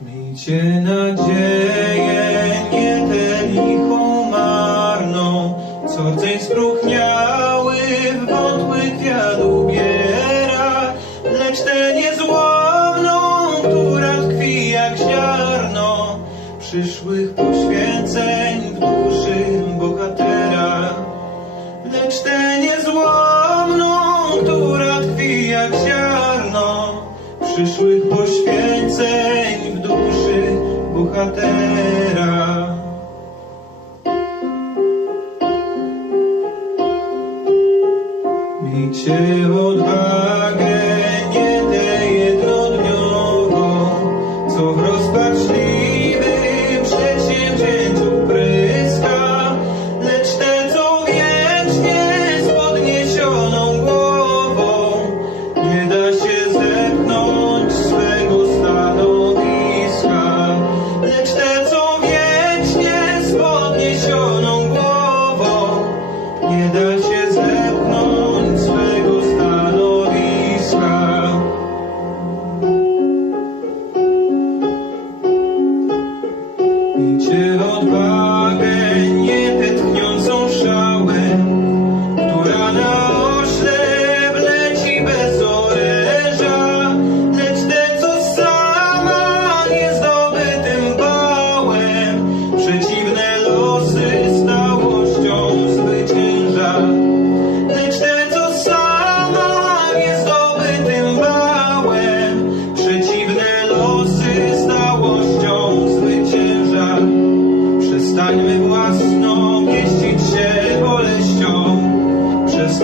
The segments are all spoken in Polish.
Miejcie nadzieję, nie tę lichą marną, co rdzeń spróchniały w wątłych wiatr ubiera, lecz tę niezłomną, która tkwi jak ziarno przyszłych poświęceń w duszy bohatera. Lecz tę przyszłych poświęceń w duszy bohatera. Miejcie odwagę. Chilled by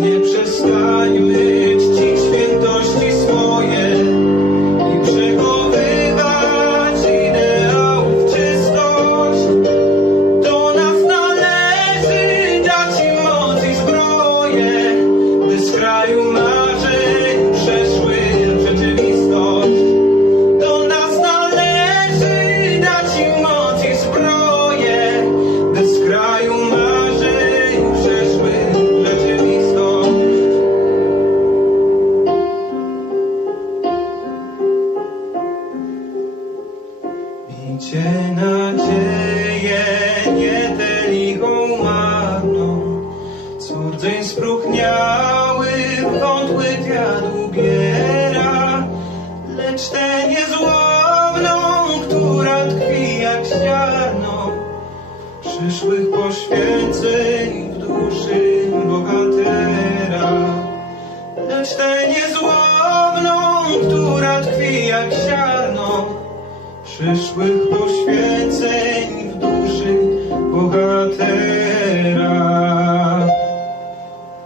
nie przestańmy. świat ubiera, lecz tę niezłomną, która tkwi jak ziarno przyszłych poświęceń w duszy bogatera. Lecz tę niezłomną, która tkwi jak ziarno przyszłych poświęceń.